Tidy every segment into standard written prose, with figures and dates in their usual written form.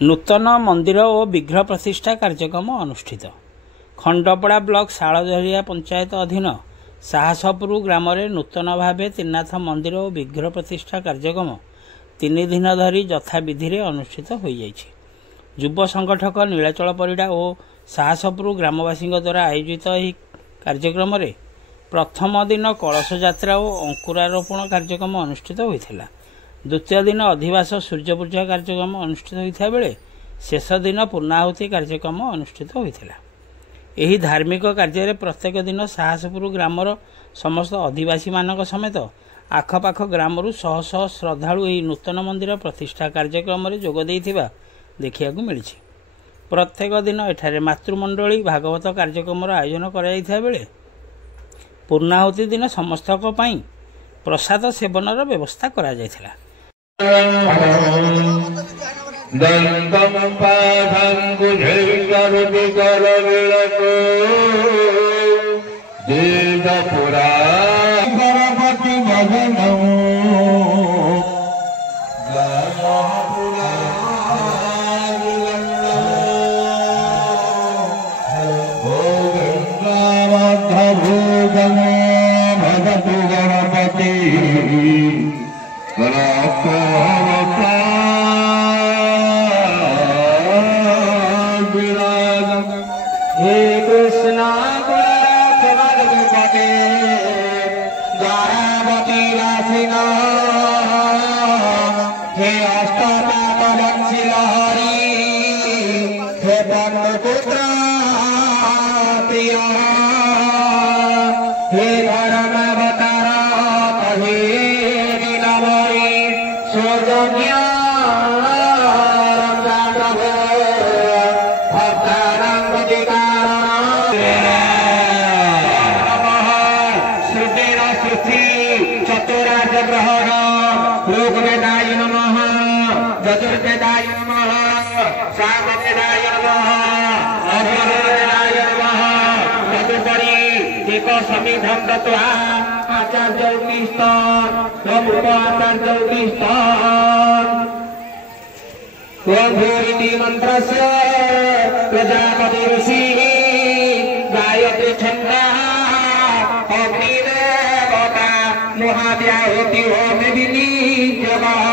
नूतन मंदिर और विग्रह प्रतिष्ठा कार्यक्रम अनुष्ठित। खंडपड़ा ब्लॉक शालझरिया पंचायत अधीन साहसपुर ग्राम में नूतन भाव त्रिनाथ मंदिर और विग्रह प्रतिष्ठा कार्यक्रम 3 दिन धरी यथाविधि अनुष्ठित हो जाइछि। युव संगठक नीलाचल परिडा और साहसपुर ग्रामवासी द्वारा आयोजित यह कार्यक्रम में प्रथम दिन कलश यात्रा और अंकुरारोपण कार्यक्रम अनुष्ठित होता। द्वितीय दिन अधिवास सूर्यपूजा कार्यक्रम अनुष्ठित होता बेले शेष दिन पूर्णाहुति कार्यक्रम अनुष्ठित होता। यह धार्मिक कार्य प्रत्येक दिन साहसपुर ग्रामर समस्त आदिवासी मानक समेत आखपाख ग्रामरू शह शह श्रद्धालु यह नूतन मंदिर प्रतिष्ठा कार्यक्रम जोग देइथिबा देखिया मिली। प्रत्येक दिन एठारे मातृमंडली भागवत कार्यक्रम आयोजन करा बेले पूर्णाहुति दिन समस्तक पई प्रसाद सेवनर व्यवस्था करा जायथिला। दंतम पाधं कुझेयरुति करविलको दीर्घपुरा गणपति भजनौ गोविंदामद्धभूगमे भजतु गणपति गणपति हे कृष्ण गुरुपते द्वारावती राशिना हे अष्टपादक्षी लहरी हे पद्मपुत्र प्रिया हे धर्मावतार हे दिनवरी सौजन्या चतुराजग्रहण लोकवेदाय नमः चतुर्वेदाय नमः सामवेदाय नमः अभयवेदाय नमः चतुर्परि एक समिधं दत्वा आचार्यौतिष्ठन् त्वम् उपाचार्यौतिष्ठन् त्वं भूरिति मन्त्रस्य प्रजापति ऋषिः गायत्री छन्दः महाद्याहुति होम विनीयमः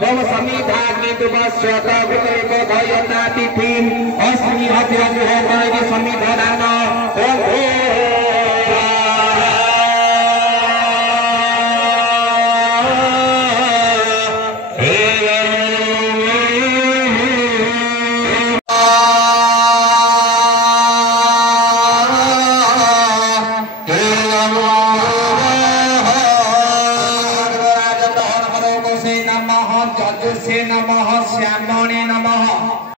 त्वं समिधाग्नि तुमस्वत विकल्पो भयनातिथिम् अस्मि हव्यं होमाय समिधनान ओम से नमः श्यामणे नमः